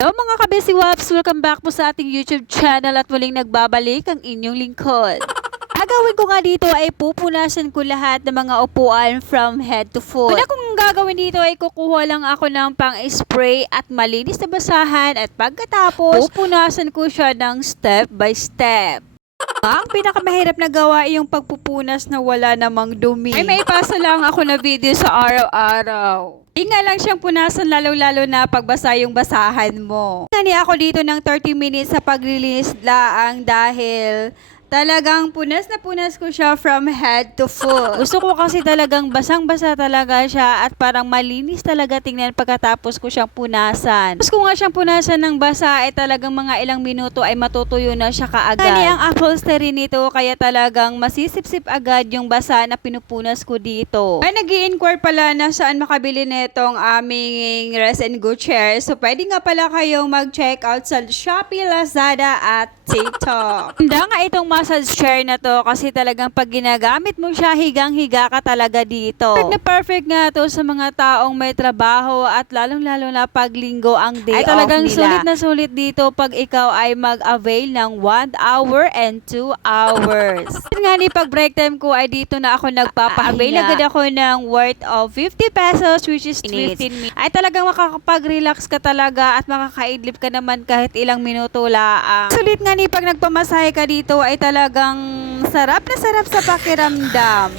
Hello mga kabesi waps! Welcome back po sa ating YouTube channel at muling nagbabalik ang inyong lingkod. Gagawin ko nga dito ay pupunasan ko lahat ng mga upuan from head to foot. Una kong gagawin dito ay kukuha lang ako ng pang-spray at malinis na basahan at pagkatapos pupunasan ko siya ng step by step. Ang pinakamahirap na gawa ay yung pagpupunas na wala namang dumi. Ay may ipasa lang ako na video sa araw-araw. Hindi nga lang siyang punasan lalo-lalo na pagbasa yung basahan mo. Nani ako dito ng 30 minutes sa paglilinis laang dahil talagang punas na punas ko siya from head to foot. Gusto ko kasi talagang basang-basa talaga siya at parang malinis talaga tingnan pagkatapos ko siyang punasan. Tapos ko nga siyang punasan ng basa ay talagang mga ilang minuto ay matutuyo na siya kaagad. Kani ang upholstery nito kaya talagang masisip-sip agad yung basa na pinupunas ko dito. Ay nag-i-inquire pala na saan makabili nitong aming rest and go chair. So pwede nga pala kayong mag-check out sa Shopee, Lazada at TikTok. Handa nga itong massage chair na to kasi talagang pag ginagamit mo siya, higang-higa ka talaga dito. Perfect nga to sa mga taong may trabaho at lalong-lalo na pag linggo ang day off nila. Ay talagang sulit na sulit dito pag ikaw ay mag-avail ng 1 hour and 2 hours. Nga ni pag break time ko ay dito na ako nagpapa-avail agad ako ng worth of 50 pesos which is 15 minutes. Ay talagang makakapag-relax ka talaga at makakaidlip ka naman kahit ilang minuto laang. Sulit nga ni pag nagpamasahe ka dito ay talagang sarap na sarap sa pakiramdam.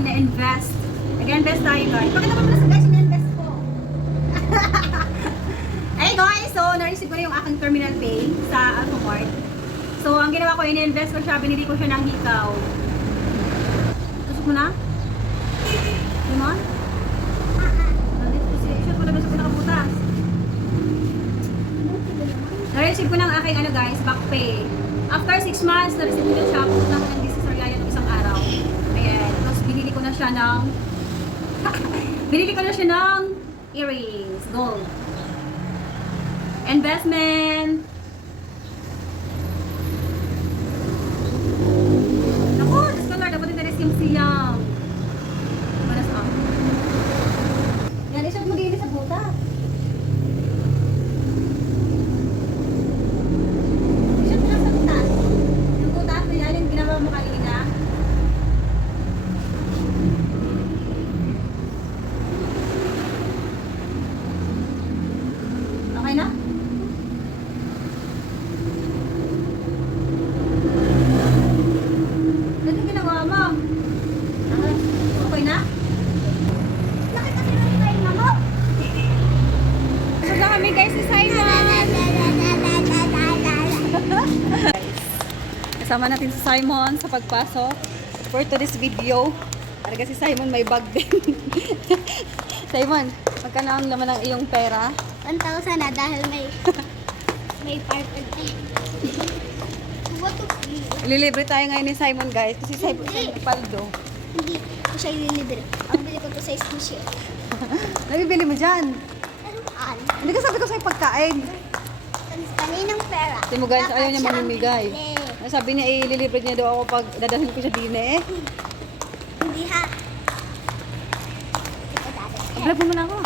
Invest. Nag-invest tayo guys. Pakita mo muna sa guys yung invest ko. Hey guys, so na-receive ko na yung aking terminal pay sa Alfamart. So ang ginawa ko, in-invest ko siya, binili ko siya ng hikaw. Tusok mo na? Di mo? Shoot mo na gusto ko nakabutas. Na-receive ko ng aking ano guys, back pay. After 6 months, na-receive ko na siya. Pupunta ko ng DC Soriaya ng isang araw. Ayan. Tapos binili ko na siya ng earrings, gold. Investment. Naku, discolor. Dapat yung na-receive siyang. Manas up. Yan, isang mag-iinis sa buta. Isang lang sa butas. Yung butas, may alin Kasama natin si Simon sa pagpasok for today's video. Para kasi Simon may bag din. Simon, magkano ang laman ng iyong pera? 1,000 na dahil may parted eh. What to be? Lilibre tayo ngayon ni Simon, guys. Kasi Simon paldo. Hindi ko siya ililibre. Ang bili ko to sa sushi. Nabibili mo dyan. Anuan? Hindi ka sabi ko sa'yo pagkain. Kaninang pera. Kasi mo guys, Dapat ayaw niya siya ang mamimigay. bibili. Sabi niya, ililibre niya daw ako pag dadalhin ko siya din eh. Hindi ha. Ito dati. Vlog mo muna ako.